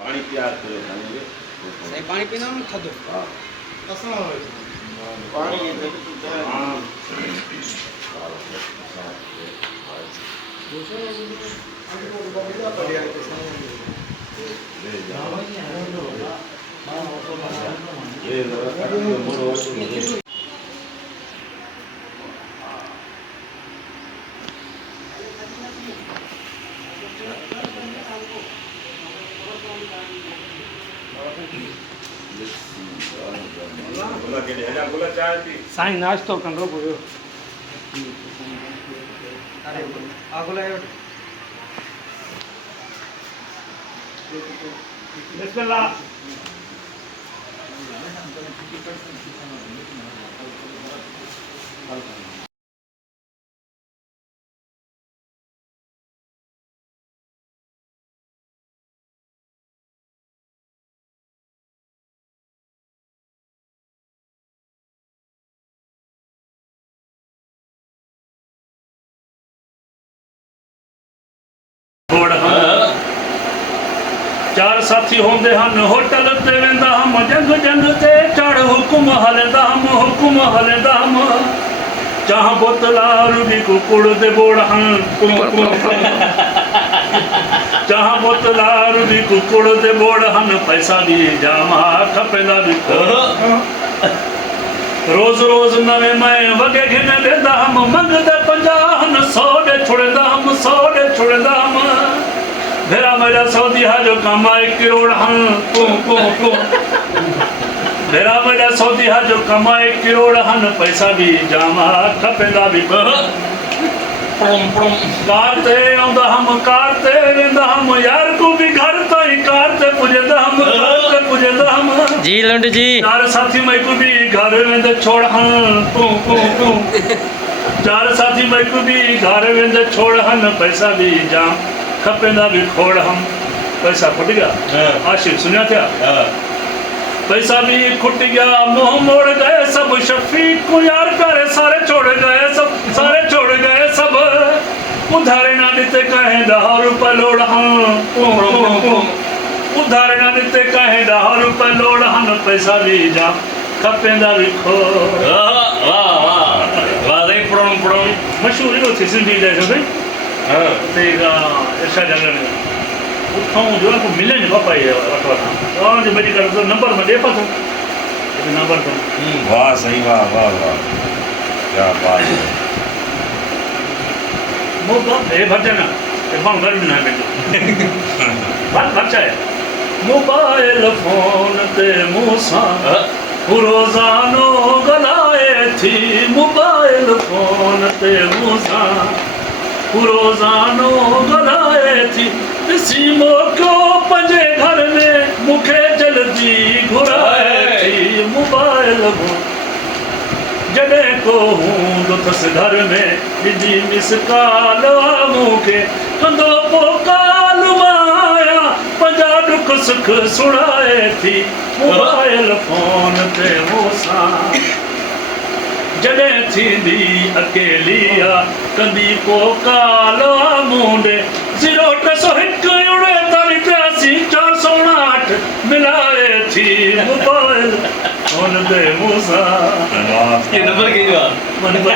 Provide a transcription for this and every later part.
पानी प्यार करो सही पानी पीना हम थदो हाँ कसम हो पानी हाँ साईं नाश्तो कंदो पियो अरे आगो लायो बिस्मिल्लाह चार साथी होंदे हन होटल ते वेंदा हम जंग जंग ते चढ़ हुक्म हलदा हम चाह बोतला रुदी कुकुड़ दे बोड़ हन चाह बोतला रुदी कुकुड़ दे बोड़ हन पैसा भी जामा खपेंदा भी रोज रोज नवे मैं वगे घिन देंदा हम मंगदे 50 हन 100 दे छुड़दा हम 100 दे छुड़दा हम भेरा मेरा सौदिया जो कमाए करोड़ हन भेरा मेरा सौदिया जो कमाए करोड़ हन पैसा भी जामा खपेंदा भी कार ते आंदा हम कार ते वेंदा हम यार को भी घर ताई कार ते पुजदा हम घर ते पुजदा हम जी लंड जी चार साथी मैं को भी घर वेंदे छोड़ हन चार साथी मैं को भी घर वेंदे छोड़ हन पैसा भी जाम खपेंदा भी खोड़ हम पैसा खुट गया आशिक सुनिया क्या पैसा भी खुट गया मुंह मोड़ गए सब शफीक को यार करे सारे छोड़ गए सब सारे छोड़ गए सब उधारे ना देते कहे 10 रुपए लोड़ हम उधारे ना देते कहे 10 रुपए लोड़ हम पैसा भी जा खपेंदा भी खोड़ वाह वाह वाह प्रोम मशहूर ही होती सिंधी जैसे भाई तेगा ऐसा जगह नहीं उठाऊं जो है को मिले नहीं पापा ये वटवाना और जो मेरी कर तो नंबर में दे पातो ये नंबर तो वाह सही वाह वाह वाह क्या बात है वो बात है भजना ये फोन कर ना बेटो बात बच्चा है मोबाइल फोन ते मूसा रोजानो गलाए थी मोबाइल फोन ते मूसा रोजानो गलाए थी इसी मौको पंजे घर में मुखे जल्दी घुराए थी मोबाइल जडे को हूँ दुथस घर में बिजी मिस काल मुखे कंदो पोकाल माया पंजा दुख सुख सुनाए थी मोबाइल फोन ते मूसा जडे थींदी अकेलिया कंदी पोकाल मुंडे 081 48 408 मिलाए थी मोबाइल फोन ते मूसा ये नंबर के हुआ नंबर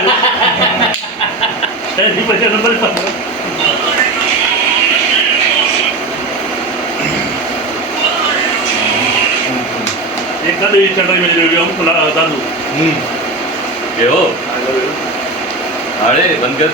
नहीं बचा नंबर पर एक कदे चढ़ाई में जो हम दादू ये हो अरे बंद कर